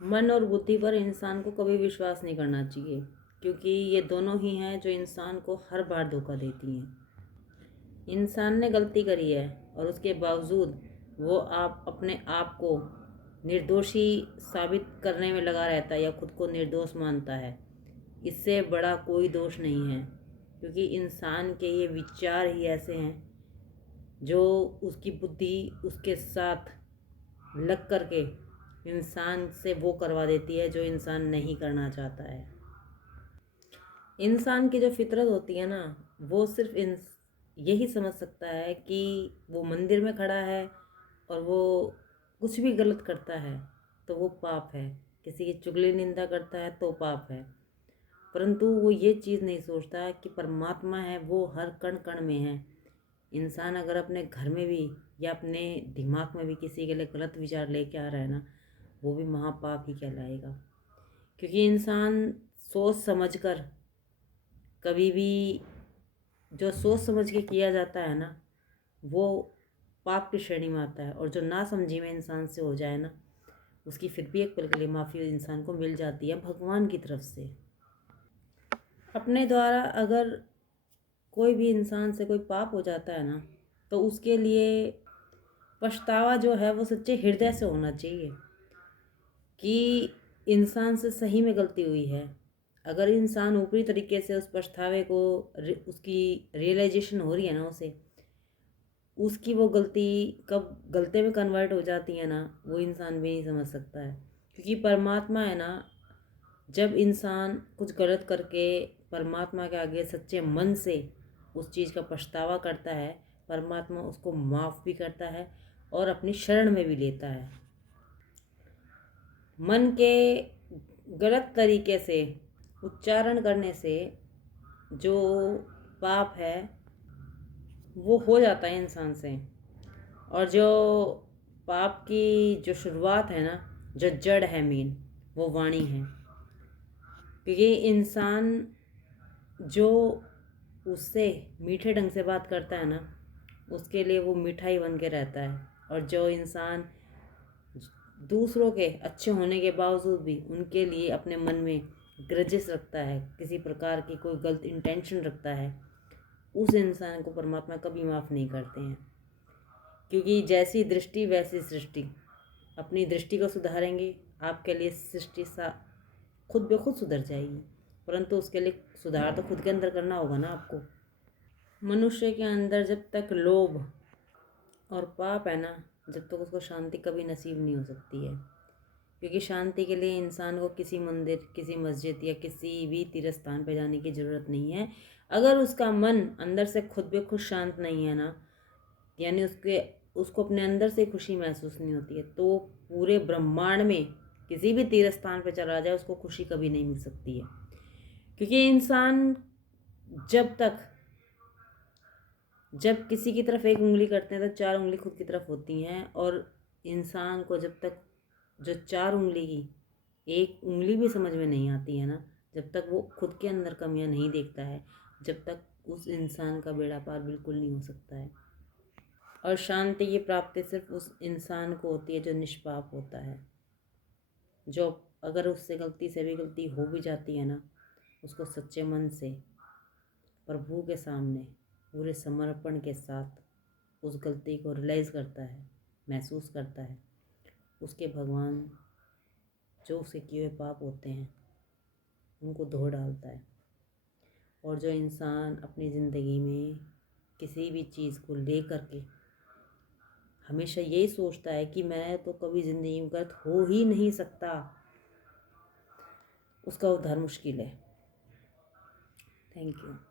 मन और बुद्धि पर इंसान को कभी विश्वास नहीं करना चाहिए, क्योंकि ये दोनों ही हैं जो इंसान को हर बार धोखा देती हैं। इंसान ने गलती करी है और उसके बावजूद वो आप अपने आप को निर्दोषी साबित करने में लगा रहता है या खुद को निर्दोष मानता है। इससे बड़ा कोई दोष नहीं है, क्योंकि इंसान के ये विचार ही ऐसे हैं जो उसकी बुद्धि उसके साथ लग करके इंसान से वो करवा देती है जो इंसान नहीं करना चाहता है। इंसान की जो फितरत होती है ना, वो सिर्फ यही समझ सकता है कि वो मंदिर में खड़ा है और वो कुछ भी गलत करता है तो वो पाप है, किसी की चुगली निंदा करता है तो पाप है। परंतु वो ये चीज़ नहीं सोचता कि परमात्मा है वो हर कण कण में है। इंसान अगर अपने घर में भी या अपने दिमाग में भी किसी के लिए गलत विचार लेके आ रहा है ना, वो भी महापाप ही कहलाएगा। क्योंकि इंसान सोच समझ कर कभी भी, जो सोच समझ के किया जाता है ना, वो पाप की श्रेणी में आता है। और जो ना समझी में इंसान से हो जाए ना, उसकी फिर भी एक पल के लिए माफ़ी इंसान को मिल जाती है भगवान की तरफ से। अपने द्वारा अगर कोई भी इंसान से कोई पाप हो जाता है ना, तो उसके लिए पछतावा जो है वो सच्चे हृदय से होना चाहिए कि इंसान से सही में गलती हुई है। अगर इंसान ऊपरी तरीके से उस पछतावे को उसकी रियलाइजेशन हो रही है ना उसे, उसकी वो गलती कब गलती में कन्वर्ट हो जाती है ना, वो इंसान भी नहीं समझ सकता है। क्योंकि परमात्मा है ना, जब इंसान कुछ गलत करके परमात्मा के आगे सच्चे मन से उस चीज़ का पछतावा करता है, परमात्मा उसको माफ़ भी करता है और अपनी शरण में भी लेता है। मन के गलत तरीके से उच्चारण करने से जो पाप है वो हो जाता है इंसान से। और जो पाप की जो शुरुआत है ना, जो जड़ है मेन, वो वाणी है। क्योंकि इंसान जो उससे मीठे ढंग से बात करता है ना, उसके लिए वो मिठाई बन के रहता है। और जो इंसान दूसरों के अच्छे होने के बावजूद भी उनके लिए अपने मन में ग्रजेस रखता है, किसी प्रकार की कोई गलत इंटेंशन रखता है, उस इंसान को परमात्मा कभी माफ़ नहीं करते हैं। क्योंकि जैसी दृष्टि वैसी सृष्टि। अपनी दृष्टि को सुधारेंगे, आपके लिए सृष्टि सा खुद ब खुद सुधर जाएगी। परंतु उसके लिए सुधार तो खुद के अंदर करना होगा ना आपको। मनुष्य के अंदर जब तक लोभ और पाप है ना, जब तक उसको शांति कभी नसीब नहीं हो सकती है। क्योंकि शांति के लिए इंसान को किसी मंदिर, किसी मस्जिद या किसी भी तीर्थ स्थान पर जाने की ज़रूरत नहीं है। अगर उसका मन अंदर से खुद ब खुद शांत नहीं है ना, यानी उसको अपने अंदर से खुशी महसूस नहीं होती है, तो पूरे ब्रह्मांड में किसी भी तीर्थ स्थान पर चला जाए उसको खुशी कभी नहीं मिल सकती है। क्योंकि इंसान जब किसी की तरफ एक उंगली करते हैं तो चार उंगली खुद की तरफ होती हैं। और इंसान को जब तक जो चार उंगली की एक उंगली भी समझ में नहीं आती है ना, जब तक वो खुद के अंदर कमियां नहीं देखता है, जब तक उस इंसान का बेड़ा पार बिल्कुल नहीं हो सकता है। और शांति की प्राप्ति सिर्फ उस इंसान को होती है जो निष्पाप होता है। जो अगर उससे गलती से भी गलती हो भी जाती है ना, उसको सच्चे मन से प्रभु के सामने पूरे समर्पण के साथ उस गलती को रियलाइज़ करता है, महसूस करता है, उसके भगवान जो उसके किए हुए पाप होते हैं उनको धो डालता है। और जो इंसान अपनी ज़िंदगी में किसी भी चीज़ को ले कर के हमेशा यही सोचता है कि मैं तो कभी ज़िंदगी में गलत हो ही नहीं सकता, उसका उद्धार मुश्किल है। Thank you.